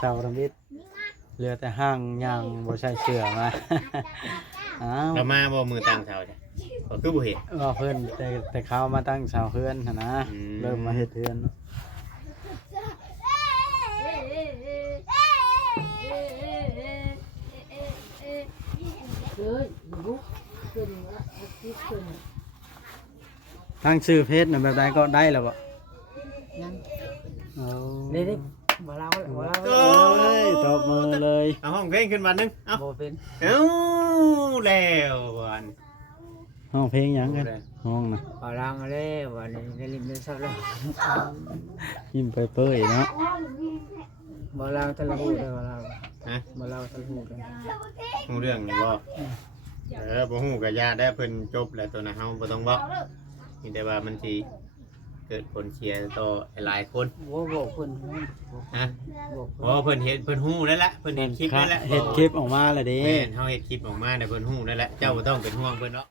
เสาทำบิดเหลือแต่ห้างย่างบ่ใช่เสื้อมา อ้าว เรามาบ่มือตั้งเสาจ้ะก็คือบ่เห็น ว่าเพิ่นแต่เขามาตั้งเสาเฮือนหั่นนะ อืม เริ่มมาเฮ็ดเฮือนเนาะ ตั้งชื่อเพจน่ะแบบใดก็ได้แล้วบ่ ยัง เอา นี่บ่เล่าบ่เล่า โอ้ เอ้ยตบมือเลย เอาห้องเพลงขึ้นมานึงเอา บ่เป็น เอาแล้ววัน ห้องเพลงหยังกันห้องน่ะ บ่เล่ามาเลยวันนี้ได้ลิ้นได้ซับแล้ว ยิ้มเปื่อยๆเนาะ บ่เล่าทะลุได้บ่เล่า ฮะ บ่เล่าทะลุได้ ฮู้เรื่องนี่บ่บ่ฮู้ก็ย่าได้เพิ่นจบแล้วตัวน่ะเฮาบ่ต้องเว้ามีแต่ว่ามันสิเกิดผลเสียต่อหลายคน บ่เพิ่น ฮะ บ่ อ๋อเพิ่นเห็นเพิ่นฮู้แล้วละเพิ่นเห็นคลิปแล้วละ เฮ็ดคลิปออกมาแล้วเด้ แม่นเฮาเฮ็ดคลิปออกมาได้เพิ่นฮู้แล้วแหละเจ้าบ่ต้องเป็นห่วงเพิ่นเนาะ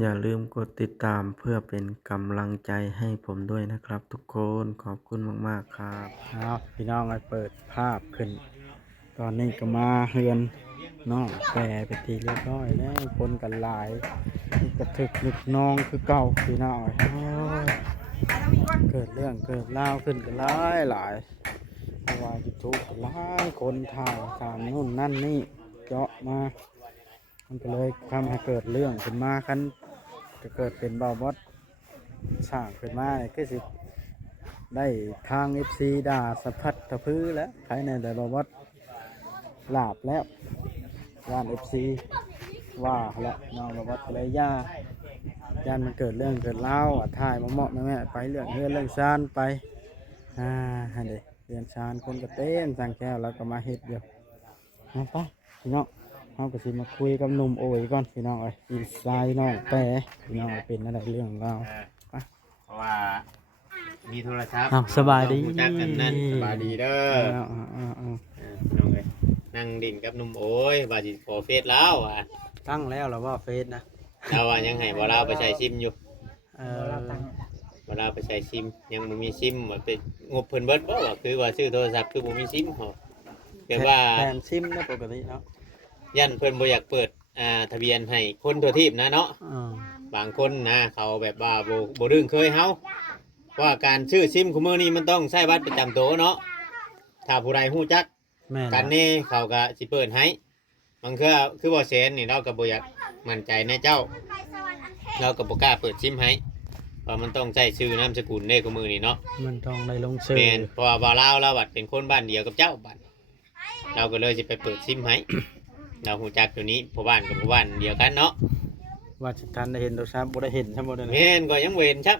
อย่าลืมกดติดตามเพื่อเป็นกำลังใจให้ผมด้วยนะครับทุกคนขอบคุณมากๆครับ เอาพี่น้องไปเปิดภาพขึ้น ตอนนี้ก็มาเฮือนน้องแปรไปทีเรียบร้อยแล้วคนกันหลายกระทึกลึกน้องคือเก่าพี่น้องโอ้ยเกิดเรื่องเกิดเล่าวขึ้นกันหลายหลายเพราะว่ายูทูบหลายคนถ่ายตามนู่นนั่นนี่เจาะมามันก็เลยทำให้เกิดเรื่องขึ้นมาคันจะเกิดเป็นเบาบอสสร้างขึ้นมาเนี่ยก็สิได้ทาง FC ด่าสะพัดตะพื้อแล้วใครในแต่เบาบอสหลาบแล้วย่าน FC ว่าแล้วน้องเบาบอสก็เลยย่านมันเกิดเรื่องเกิดเล่าวอ่ะถ่ายมาเหมาะนะแม่ไปเรื่องเฮือนเรื่องชานไปให้เด็กเรียนชานคนก็เต้นสั่งแก้วแล้วก็มาเฮ็ดเดียวนะไปพี่น้องเราก็สิมาคุยกับหนุ่มโอยก่อนพี่น้องเอ้ยอีสายน้องแปรพี่น้องเป็นอะไรเรื่องเรา เพราะว่ามีโทรศัพท์ อ้าวสบายดี รู้จักกันนั่นสบายดีเด้อ น้องเอ้ยนั่งดินกับหนุ่มโอ้ยว่าสิขอเฟซแล้วอ่ะ ตั้งแล้วเหรอว่าเฟซนะ เราว่ายังให้บ่เราไปใช้ซิมอยู่ เอ บ่ อ เล่าตั้ง บ่เราไปใช้ซิมยังบ่มีซิมว่าไปงบเพิ่นเบิดบ่ว่าคือว่าซื้อโทรศัพท์คือบ่มีซิมเหรอแต่ว่า แทนซิมนะปกติเนาะ ยันเพิ่นบ่อยากเปิดทะเบียนให้คนทั่วทีปนะเนาะ อ่า บางคนนะเขาแบบว่าบ่ดึงเคยเฮาว่าการชื่อซิมคุมื้อนี้มันต้องใช้บัตรประจำตัวเนาะถ้าผู้ใดฮู้จัก แม่น กันนี่เขาก็สิเปิดให้บางคือบ่แสนนี่เราก็บ่อยากมั่นใจในเจ้าเราก็บ่กล้าเปิดซิมให้เพราะมันต้องใช้ชื่อนามสกุลเด้คุมื้อนี้เนาะ มันต้องได้ลงชื่อ แม่นเพราะว่าบ่าวลาวเราบัดเป็นคนบ้านเดียวกับเจ้าบัดเราก็เลยสิไปเปิดซิมให้ เราฮู้จักตัวนี้ผู้บ้านกับผู้บ้านเดียวกันเนาะ ว่าสิทันได้เห็นโทรศัพท์บ่ได้เห็นใช่บ่ได้นะ แม่นก็ยังเว้นครับ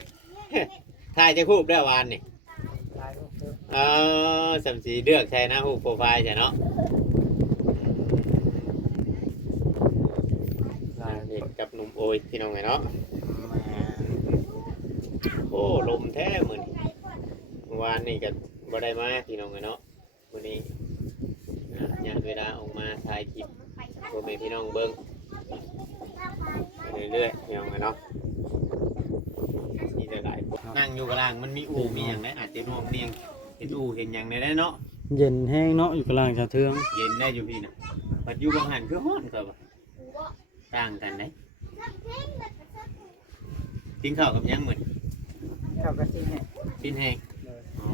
ถ่ายจะคูบได้วานนี่ หลายรูปเด้อ สำสีเลือกใช่นะฮูกโปรไฟล์ใช่เนาะเด็กกับหนุ่มโอยพี่น้องไงเนาะโอ้ลมแท้เหมือนเมื่อวานนี่กับบ่ได้มาพี่น้องไงเนาะวันนี้เนี่ยเวลาออกมาถ่ายคลิปพ่อแม่พี่น้องเบิ้งไปเรื่อยๆพี่น้องไงเนาะมีหลายๆคนนั่งอยู่กลางมันมีอู่มีอย่างไรอาจจะน่วมเนียงเห็นอู่เห็นอย่างไรได้เนาะ เย็นแห้งเนาะอยู่กลางชาวเทือง เย็นได้อยู่พี่นะปัจจุบันหันคือฮ้อนครับต่างกันไหนกินข้าวกับยังเหมือน เข้ากันที่นี่ กินแห้งอ๋อ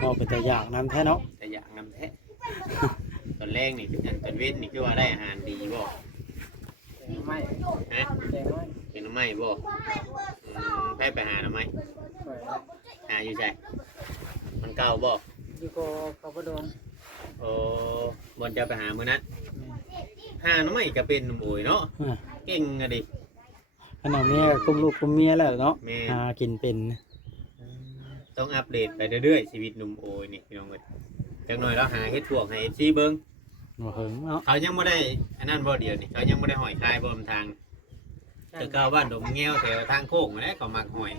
ก็เป็นแต่อยากนั้นแท้เนาะ แต่อยากนำแท้ ตอนแรกนี่คือตอนเว้นนี่คือว่าได้อาหารดีบ่ ไม่ ฮะ แกน้อย เป็นน้ำไม้บ่แพ้ไปหาน้ำไม้ ปล่อย หาอยู่ใช่มันเก่าบ่ อยู่ก็เขาบ่โดน โอ้บอลจะไปหามื้อนั้นหาน้ำไม้ก็เป็นหนุ่มโอยเนาะ อ่า เก่งอะดิ ขนาดเมียกุมลูกกุมเมียแล้วเนาะ แม่ หากินเป็น ต้องอัปเดตไปเรื่อยๆชีวิตหนุ่มโอยนี่พี่น้องเอ้ยจักหน่อยเราหาเฮ็ดพวกให้ FC เบิ่ง บ่เหิงเนาะ เขายังไม่ได้อันนั้นบ่เดียวนี่เขายังไม่ได้หอยคายบ่มทางแต่ก็บ้านดงเงี้ยวแต่ทางโค้งนี่เขามักหอย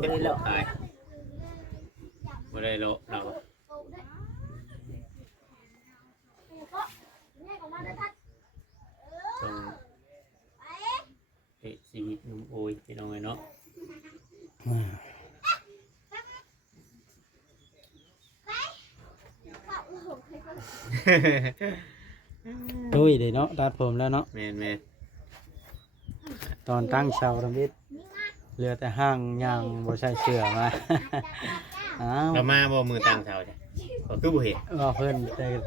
เป็นโลคายบ่ได้โลเราต้องเตะชีวิตนุ่มโอยพี่น้องเอ้ยเนาะ อ่า ตุ้ยเด้เนาะตัดผมแล้วเนาะ แม่นแม่น ตอนตั้งเสาทำวิทย์เหลือแต่ห้างย่างบ่ใช่เสื้อมา อ้าว เรามาบ่มือตั้งเสาจ้ะก็คือบ่เห็น ว่าเพิ่น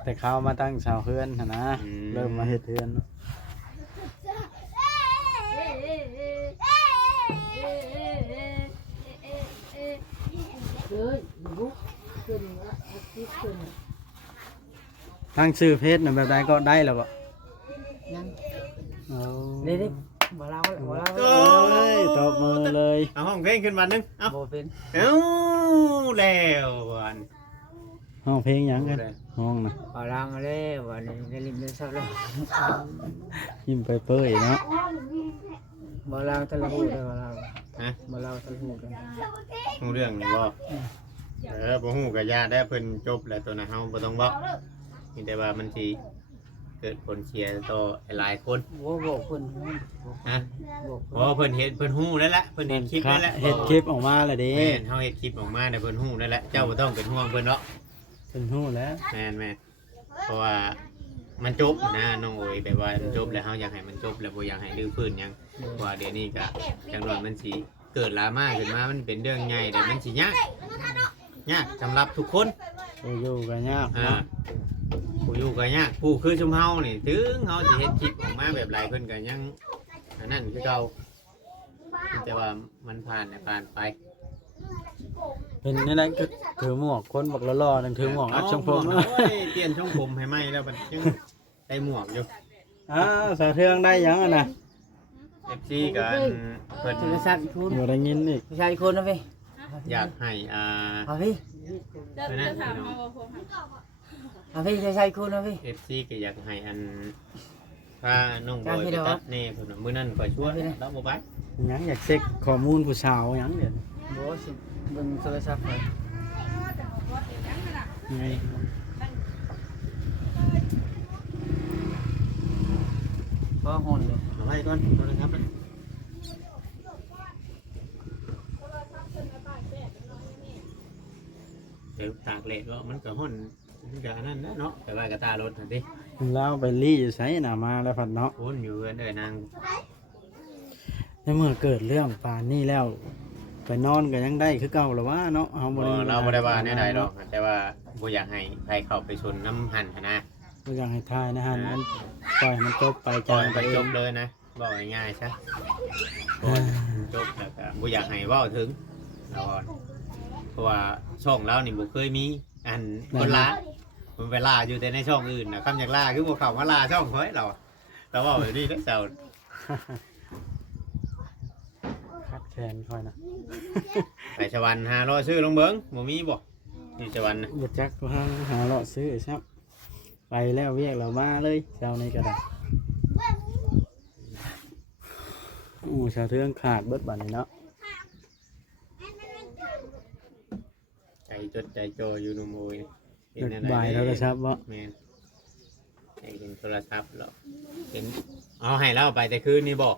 แต่เขามาตั้งเสาเฮือนหั่นนะ อืม เริ่มมาเฮ็ดเฮือนเนาะ ตั้งชื่อเพจน่ะแบบใดก็ได้แล้วบ่ ยัง เอา นี่ดิบ่เล่าบ่เล่า โอ้ เอ้ยตบมือเลย เอาห้องเพลงขึ้นวันหนึงเอ้า บ่เป็น เอ้าแล้ววัน ห้องเพลงหยังกันห้องน่ะ บ่เล่ามาเลยวันนี้ได้ลิ้นได้ซับแล้ว ยิ้มไปเปื่อยเนาะ บ่เล่าตะละหูได้บ่เล่า ฮะ บ่เล่าตะละหูได้ ฮู้เรื่องนี่บ่บ่ฮู้ก็ญาติได้เพิ่นจบแล้วตัวน่ะเฮาบ่ต้องเว้ามีแต่ว่ามันสิเกิดผลเสียต่อหลายคน บ่บอกเพิ่น ฮะ บอก อ๋อเพิ่นเห็นเพิ่นฮู้แล้วละเพิ่นเห็นคลิปแล้วละ เฮ็ดคลิปออกมาแล้วเด้ แม่นเฮาเฮ็ดคลิปออกมาเนี่ยเพิ่นฮู้แล้วละเจ้าบ่ต้องเป็นห่วงเพิ่นเนาะ เพิ่นฮู้แล้ว แม่นแม่นเพราะว่ามันจบนะน้องโอยแบบว่ามันจบแล้วเฮาอยากให้มันจบแล้วบ่อยากให้ดื้อพื้นหยังเพราะว่าเดี๋ยวนี้ก็จังหวะมันสิเกิดดราม่าขึ้นมามันเป็นเรื่องใหญ่เดี๋ยวมันสิยากสำหรับทุกคน ผู้อยู่ก็ยาก อ่า เนาะ ผู้อยู่ก็ยากผู้คือชุมเฮานี่ถึงเฮาสิเฮ็ดคลิปออกมาแบบไรเพิ่นก็ยังอันนั้นคือเก่าแต่ว่ามันผ่านเนี่ยผ่านไป เป็นนี่แหละก็ถือหมวกคนบักละล่อๆนั่นถือหมวกอัดช่องผม โอ้ยเปลี่ยนช่องผมให้ไหมแล้วมันยังใส่หมวกอยู่ อ้าวสาวเทืองได้หยังอ่ะนะ FC กันเพิ่น โทรศัพท์คุณ บ่ได้ยินอีก ผู้ชายคนนะพี่ อยากให้เอาพี่ เพิ่นนั่น เอาพี่ผู้ชายคนนะพี่ FC ก็อยากให้อันพาน้องบอยไปตัดแน่เพิ่นว่ามื้อนั้นก็ชวนแล้วบ่ไป หยังอยากเช็คข้อมูลผู้สาวหยังเดี๋ยวนี้ บ่สิเบิ่งโทรศัพท์ไป ไง ก็หอนเลย เอาไว้ก่อนโทรศัพท์เดี๋ยวตากแดดก็มันก็ฮ้อนมันก็อันนั้นนะเนาะแต่ว่ากระตารถนั่นดิ เราไปลี่อยู่ไสน่ะมาแล้วพัดเนาะ โอนอยู่เอิ้นเอ้ยนาง ในเมื่อเกิดเรื่องปานนี้แล้ว ไปนอนก็ยังได้คือเก่าแล้วว่าเนาะเฮาบ่ บ่ ได้ เราบ่ได้ว่าแนวใดหรอกแต่ว่าบ่อยากให้ใครเข้าไปชนน้ำหั่นหั้นนะ บ่อยากให้ทายนะฮะมันปล่อยมันจบไป ปล่อย ไป ไป เอ จ ง บเลยนะบอกง่ายๆซะปล่อยจบแล้วก็บ่อยากให้เว้าถึงเราก่อนเพราะว่าช่องเรานี่บ่เคยมีอันคนลามันไปล่าอยู่แต่ในช่องอื่นนะคำอยากล่าคือบ่เข้ามาล่าช่องเฮ้ยเราเว้าแบบนี้เด้อเจ้า คัดแขนค่อยนะ ไปชวัน500ซื้อลงเบิ่งบ่มีบ่อยู่ชวันน่ะ บ่จักว่าหาเลาะซื้อซับไปแล้วเวียกเรามาเลยเช้านี้ก็ได้โอ้ชาวเทืองขาดเบิดบัดนี้เนาะ ใจจดใจจ่ออยู่นุ่มโอยเห็น เด็ อั ก นใด บ่ายเราก็ชับว่า แม่นให้เห็นโทรศัพท์หรอกเห็นเอาให้เราไปแต่คืนนี่บอก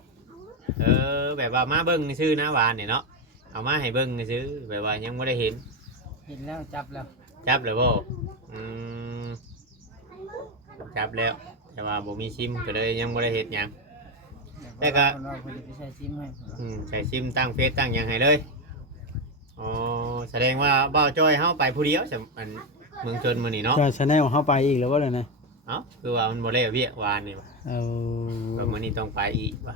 แบบว่ามาเบิ้งชื่อหน้าวานเนี่ยเนาะเอามาให้เบิ้งชื่อแบบว่ายังไม่ได้เห็น เห็นแล้วจับแล้ว จับเลยบ่อืมจับแล้ว แต่ว่าบ่มีซิมก็เลยยังไม่ได้เห็นหยัง แต่ก็ คนว่าคนจะไปใช้ซิมให้ ใส่ซิมตั้งเฟซตั้งหยังให้เลยอ๋อแสดงว่าเบ้าจ้อยเฮาไปผู้เดียวสำอันเมืองชนมื้อนี้เนาะ ก็ชาแนลเข้าไปอีกแล้วว่าเลยนะ เอ้าคือว่ามันบ่ได้เวียกวานนี่ว่ะ เอา ก็มื้อนี้ต้องไปอีกว่ะ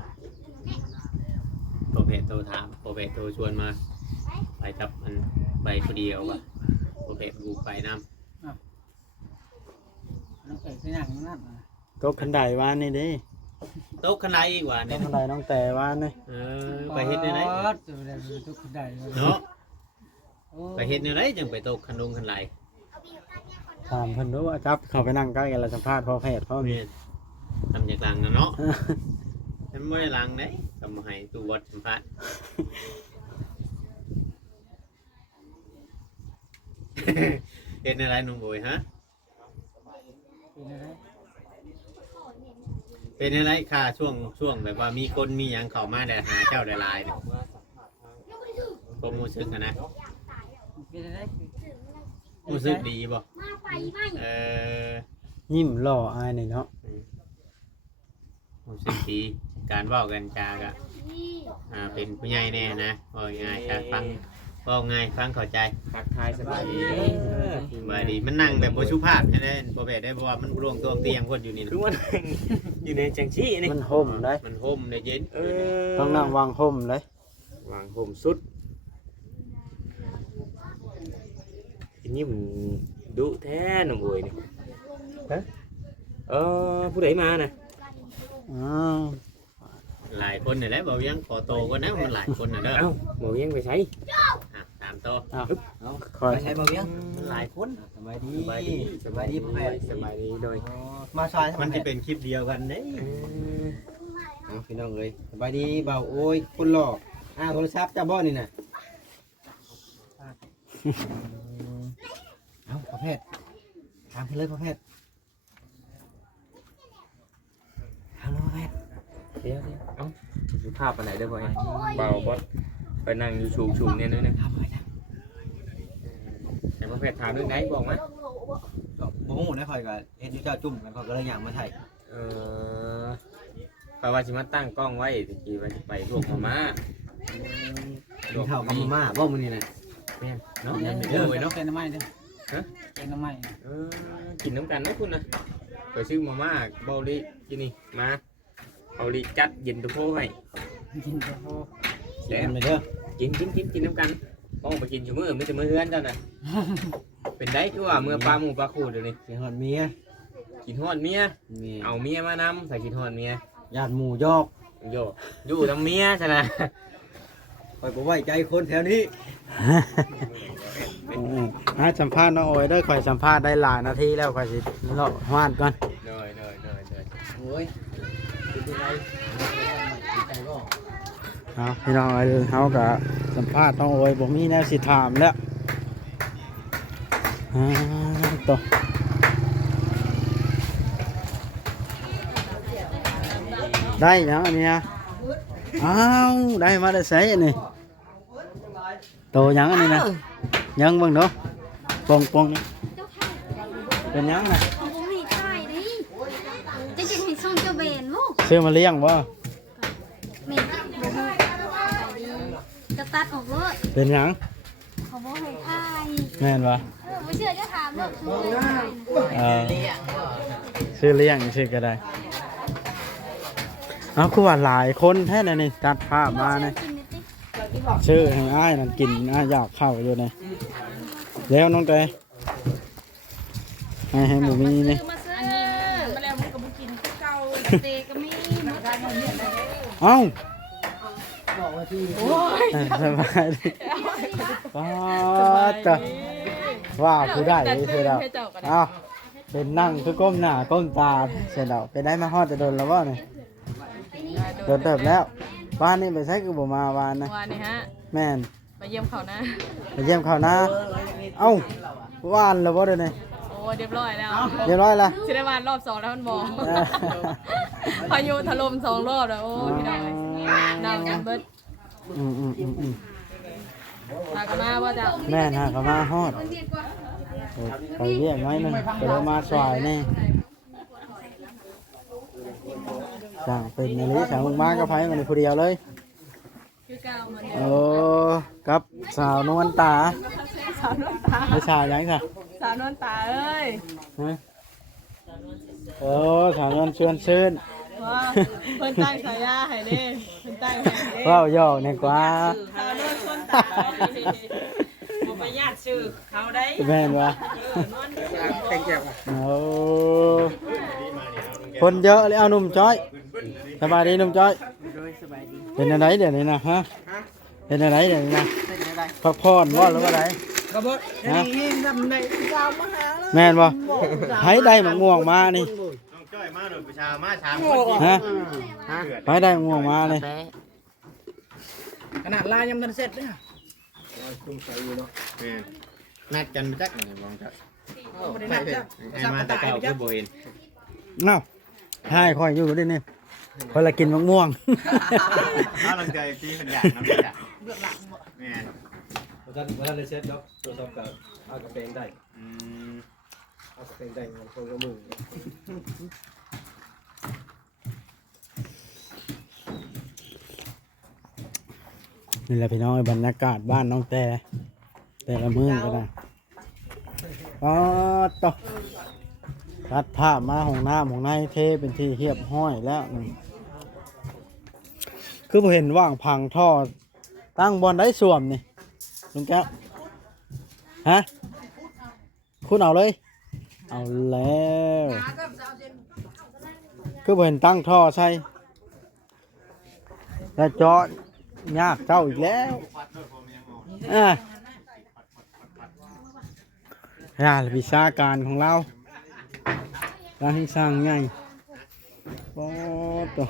โปรเพจโทรถามโปรเพจโทรชวนมา ไปกับมันไปผู้เดียวว่ะโปรเพจกูไปนำ น้องเอ๋ยที่นั่งนั่น โต๊ะคันไดวานนี่เดิ โต๊ะคันไดอีกว่า โต๊ะ เนี่ย คันไดน้องแต่วานนี่ ไปเฮ็ดในไหน ตัวใดตัวคนใด เนาะไปเฮ็ดในไหนจังไปโต๊ะคันดงคันไหล ถามเพิ่นรู้ว่าครับเขาไปนั่งใกล้กันแล้วสัมภาษณ์พ่อแพทย์พ่อมี เนี่ยทำจากหลังนะเนาะฉันไม่ได้หลังเด้กำมาให้ตู้วัดสัมภาษณ์ เฮ็ดในไรนุ่มโอยฮะ เป็นอะไรค่ะช่วงแบบว่ามีคนมีหยังเข้ามาแต่หาเจ้าได้หลายเนี่ยผมรู้สึกอะนะรู้สึกดีบ่ เออ ยิ้มหล่ออายนี่เนาะ รู้สึกดีการเว้ากันจากะเป็นผู้ใหญ่แน่นะว่าง่ายๆฟังเว้าง่ายฟังเข้าใจ ทักทายสบายดี สบายดีมันนั่งแบบบ่สุภาพใช่ไหมบ่แบบได้เพราะว่ามันร่วงตัวเตียงคนอยู่นี่นะ คือว่าอยู่ในจังซี่นี่ มันห่มได้ มันห่มได้เย็น ต้องนั่งวางห่มเลยว างห่มสุดอันนี้มันดุแท้น้องบวยนี่ฮะผู้ใดมาน่ะ อ้าว หลายคนนี่แหละบ่ยังขอโตก็นะมันหลายคนน่ะเด้อ เอ้าหมอยังไปใช้ ตามโต คอย ใช้บ่เวียง มันหลายคน สบายดี สบายดี สบายดีพ่อแม่ สบายดีโดย มาซอย มันจะเป็นคลิปเดียวกันเด้ เอาพี่น้องเอ้ยสบายดีเบาโอ้ยคนหล่อโทรศัพท์จ้าบ่นี่น่ะเอาพ่อแพทย์ถามเพิ่นเลยพ่อแพทย์ถามเลยพ่อแพทย์ เดี๋ยวเอ้าสุภาพปานไหนเด้อบ่เบาบ่ไปนั่งอยู่ชุมๆเนี่ยนึง ถามเลยนะ แต่พ่อแพทย์ถามเรื่องไหนบอกมา บ่ฮู้นะข่อยก็เฮ็ดอยู่เจ้าจุ่มกันข่อยก็เลยย่างมาไทย แปลว่าสิมาตั้งกล้องไว้ตะกี้ว่าสิไปลวกมาม่า กินข้าวกับมาม่าบ่มื้อนี้น่ะ แม่นเนาะ เด้อเนาะเป็นน้ำไม้เด้อ ฮะ เป็นน้ำไม้ กินน้ำกันเนาะคุณนะไปซื้อมาม่าเบาลิกินนี่มาเอาลิจัดเย็นตัวโพให้ กินข้าว แล้ว กินไปเด้อ กินน้ำกันป้องไปกินอยู่มื้อไม่จะมื้อเฮือนเจ้าน่ะเป็นได้คือว่าเมื่อปลาหมูปลาคูดเดี๋ยวนี้ กินฮอดเมีย กินฮอดเมีย เมีย เอาเมียมานำใส่กินฮอดเมีย ญาติหมู่ยอก โยอยู่ทำเมียใช่ไหม ข่อยบ่ไว้ใจคนแถวนี้ สัมภาษณ์น้องโอ้ยเด้อคอยสัมภาษณ์ได้หลายนาทีแล้วคอยสิเลาะฮวาดก่อน เลย โอ้ยเป็นยังไงใจบ่ เอาพี่น้องเอ้ยเขาก็สัมภาษณ์น้องโอ้ยผมมีแนวสิถามแล้วต่อได้แล้วอันนี้นะอ้าวได้มาได้ใส่อันนี้โตยังอันนี้นะยังเบิ่งเนาะปองนี่เป็นยังนะ เอาบ่มีขายดิจะกินให้ส่งเจ้าเบนบ่ ซื้อมาเลี้ยงบ่ แม่บ่ฮู้ขายดีจะตัดออกเลย เป็นยัง เขาบ่ให้ขาย แม่นบ่ บ่เชื่อจะถามเนาะ ซื้อเลี้ยงซื้อก็ได้เอาคือว่าหลายคนแท้เลยนี่ตัดภาพมาเนี่ย กินนิด ชื่อให้อ้ายนั่นกินอ้ายอยากเข้าอยู่เนี่ยแล้วน้องเตยให้หมูมีนี่ มาซื้อมาแล้วมันก็บ่กินคือเก่าเตก็มีหมด เอ้า บอกว่าที่ สบายดีป้าตะว่าผู้ได้เลยเสียดาวเอ้าเป็นนั่งคือก้มหน้าก้มตาเสียดาวไปได้มาฮอดจะโดนแล้วว่าเนี่ยโดนเติบแล้วบ้านนี่ไปใช้คือบ่มาบ้านนะ วันนี้ฮะ แม่น ไปเยี่ยมเขานะ ไปเยี่ยมเขานะเอ้าว่านแล้วบ่เด้อนี่ โอ้เรียบร้อยแล้ว เรียบร้อยละ ชิได้วานรอบ2แล้วมันบอกพายุถล่ม2 รอบแล้วโอ้พี่น้องนำเบิด อืม พากันมาว่าจะ แม่นฮะเขามาฮอดไปเรียกน้อยหนึงก็เลยมาสวายนี่สั่งเป็นอะไรสั่งลงมาก็ไผมันผู้เดียวเลย คือเก่าเหมือนเดิม โอ้กับสาวนวลตา สาวนวลตา ไม่ชายยังค่ะ สาวนวลตาเอ้ย ฮะโอ้สาวนวลชวนชื่น ว่าเพิ่นตั้งฉายาให้เด้เพิ่นตั้งให้เด้ ว้าวโยกเนี่ยกว่า สาวนวลชวนตาบ่ไปญาติชื่อเขาได้ แม่นวะ แต่งแก้ว โอ้คนเยอะเลยเอาหนุ่มจ้อยสบายดีหนุ่มจ้อยเป็นอะไรเดี๋ยวนี้นะฮะเป็นอะไรเดี๋ยวนี้นะพักผ่อนว่าหรือว่าอะไร กระบอกอันนี้ทำในยาวมาหาแล้ว แม่นบ่ไผได้หมกม่วงมานี่ น้องจ้อยมาหน่อยประชามา3คน ฮะไผได้หมกม่วงมาเลย ขนาดลายยังมันเสร็จเนี่ย แม่นัดกันไปจักนี่มองจัก ไม่ได้นับจ้ะ ให้มาแต่เก่าคือบ่เห็น เอ้าให้คอยอยู่ดินี่คนละกินหมกม่วง เอาลังใจที่มันอยากน้ำอยากแม่น ท่านเลยเสร็จแล้วตัวสอบกับเอากระเบงได้ อืม เอาไปแต่งคนละมือ นี่แหละพี่น้องบรรยากาศบ้านน้องแต่ละเมืองก็ได้อ๋อต่อตัดภาพมาของน้ำของในเทเป็นที่เรียบห้อยแล้วนี่คือผมเห็นว่างพังท่อตั้งบอลได้สวมนี่ลุงแก้วฮะคุณเอาเลย เอาแล้วคือผมเห็นตั้งท่อใช่แล้วเจาะยากเจ้าอีกแล้ววิชาการของเราการให้สร้างง่ายโอ้ตัว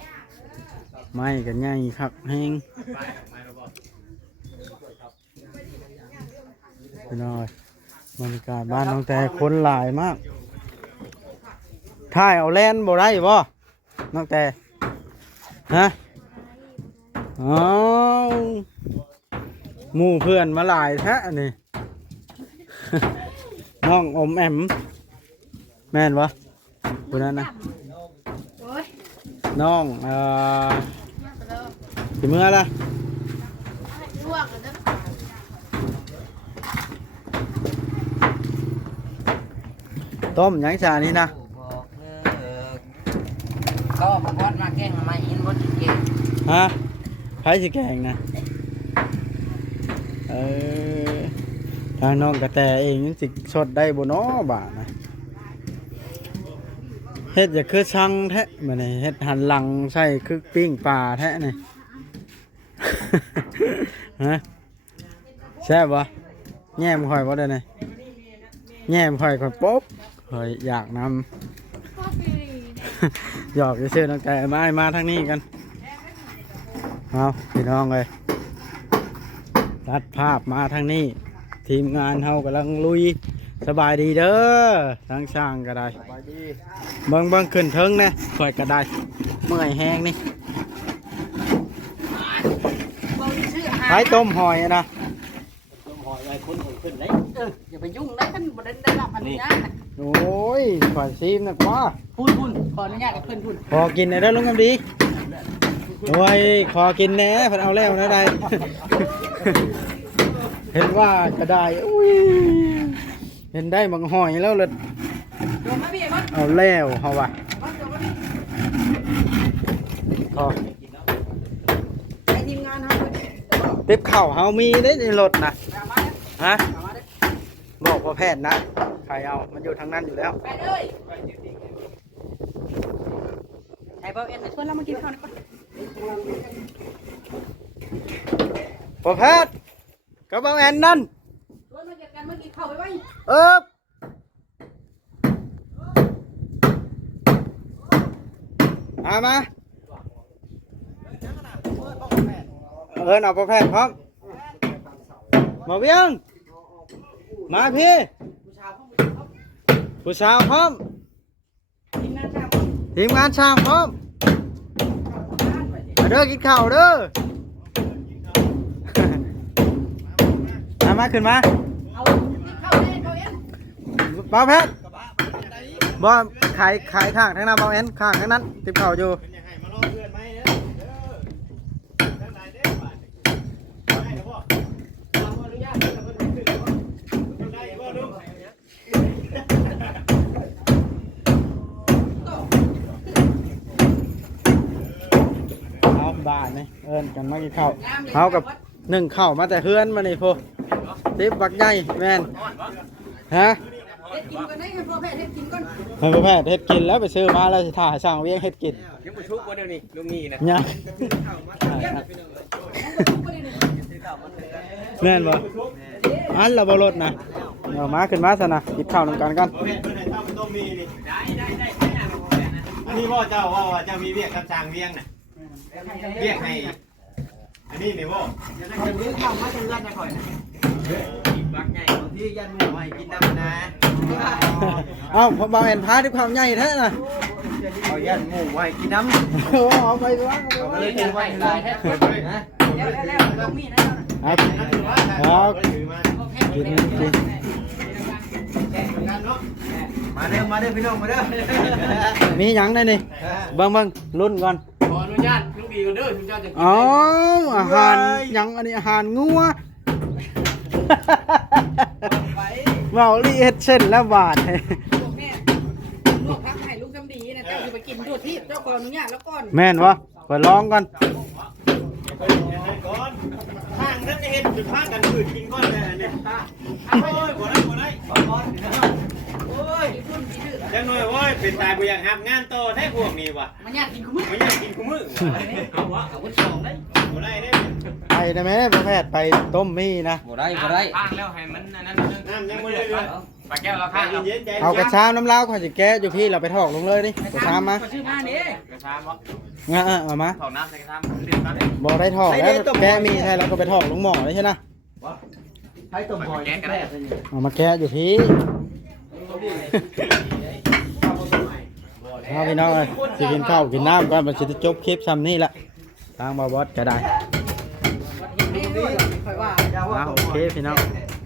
ไม่กันง่ายครับแห้งไปหน่อยบรรยากาศบ้านน้องแต่คนหลายมากถ่ายเอาแลนบ่ได้บ่น้องแต่ฮะอ๋อหมู่เพื่อนมาหลายแท้นี่ น้องอมแอมแม่นวะคนนั้นนะน้องสิเมื่อละต้มยังชานี่นะ ก็ผมบอสมาแกล้งมาอินบอสเก่ง ฮะใครสิแกงนะทางน้องกระแตเองยังสิสดได้บ่น้อบานะเฮ็ดอย่าคือช่างแท้เหมือนเฮ็ดหันหลังใส่คือปิ้งปลาแท้นี่ ฮะแซ่บวะแง่มข่อยบ่ได้ไงแง่มข่อยปุ๊บข่อยอยากนำ หยอกจะเชื่อน้องไก่มาทางนี้กันเอาพี่น้องเลยตัดภาพมาทางนี้ทีมงานเฮากำลังลุยสบายดีเด้อทั้งช่างก็ได้เบิ่งขึ้นเทิงนะข่อยก็ได้เมื่อยแห้งนี่ไข่ต้มหอยนะ อย่าไปยุ่งได้ท่านบได้รับอนุญาต โอ้ยข่อยซีมนะป้า พูดขออนุญาตกับเพื่อนพูด ขอกินหน่อยได้อลุงกำดีโอ้ยขอกินแหน่เพิ่นเอาแล้วนะได้ เห็นว่าก็ได้อุ้ยเห็นได้บางหอยแล้วเลยเอาแล้วเฮาว่ะขอ ไอ้ทีมงานเขา ติบข้าวเฮามีได้ในรถนะฮะบอกว่าแพทย์นะใครเอามันอยู่ทางนั้นอยู่แล้ว ไปเลยไอ้เบาเอ็นชวนเรามากินข้าวหน่อยก่อน พอแพทย์กระเป๋าแอนนั่น ชวนมาเก็บกันมากินข้าวไปไว้ มาเอาพอแพทย์พร้อมมาเวียงมาพี่ผู้สาวพร้อมทีมงานช่างพร้อมมาเด้อกินข้าวเด้อ มาขึ้นมา เอาข้าวเลยเบาเอ็น เบาแพทย์บ่ขายข้างทั้งนั้นเบาเอ็นข้างทั้งนั้นติดเข่าอยู่เอาบ้านนี่เอิ้นกันมากินข้าวเอากับนึ่งข้าวมาแต่เฮือนมานี่พ่อติ๊บบักใหญ่แม่นฮะ เฮ็ดกินกันได้ให้พ่อแพทย์เฮ็ดกินก่อน ให้พ่อแพทย์เฮ็ดกินแล้วไปซื้อมาแล้วสิถ่าให้ช่างเวียงเฮ็ดกิน ยังบ่ชุกบ่เดี๋ยวนี้ลุงนี่นะ เนี่ยแม่นบ่อันละบ่รถนะเอามาขึ้นมาซะนะกินข้าวนำกันกัน อันนี้พ่อเจ้าว่าเจ้ามีเวียกกับจางเวียงน่ะเวียกให้อันนี้นี่พ่อ ข้าวมาจะเลือดนะก่อน บักใหญ่ที่ยันหมูให้กินน้ำนะ เอ้าพอบ่าวเห็นพาที่ความใหญ่แท้น่ะ เอายันหมูให้กินน้ำ โอ้เอาไปวาง เอาเลยถือไว้ตายแท้นะ แล้วเรามีนะ เอาเอา ถือมา กินกิน แข่งกันเนาะ มาเด้อพี่น้องมาเด้อ มีหยังได้นี่เบิ่งลุ้นก่อน ขออนุญาตลุงดีก่อนเด้อลุงเจ้าจะกิน อ๋ออาหารหยังอันนี้อาหารงัวเมาลีเฮ็ดเช่นแล้วบาด พวกแม่ลวกพักให้ลุงจำดีนะเจ้าจะไปกินทั่วที่เจ้าขออนุญาตแล้วก่อน แม่นวะไปลองก่อน ข้างนั้นจะเห็นจุดข้างกันผืดกินก้อนเลยเนี่ยโอ้ยบ่ได้โอ้ยจังหน่อยโอ้ยเป็นตายบ่อยากหับงานต่อแท้พวกนี้ว่ะ มันยากกินคุ้ม บ่อยากกินกูมื้อเอาวะเอาวุ้นสองได้บ่ได้เด้ ไปได้ไหมพ่อแพทย์ไปต้มมีนะ บ่ได้บ่ได้ ข้างแล้วให้มันนั่น น้ำยังบ่ได้เลย ปลาแก้วเราข้าง เย็นใจ เอากระชามน้ำลาวขอยจะแก้อยู่พี่เราไปถอกลงเลยดิกระชามมา ชื่อผ้านี้ กระชามบ่ งั้นเอามา ถอดน้ำใส่กระชามเด็ดตอนนี้ บอกได้ถอกแล้วแก้มีใช่เราก็ไปถอกลงหม้อเลยใช่ไหม ให้ต้มหอย แกงก็ได้ เอามาแก้อยู่พี่เอาพี่น้องเลยสิกินข้าวกินน้ำก่อนมันจะจบคลิปซ้ำนี่ละทางบาบอสก็ได้ นี่ด้วยคอยว่า โอเคพี่น้อง เ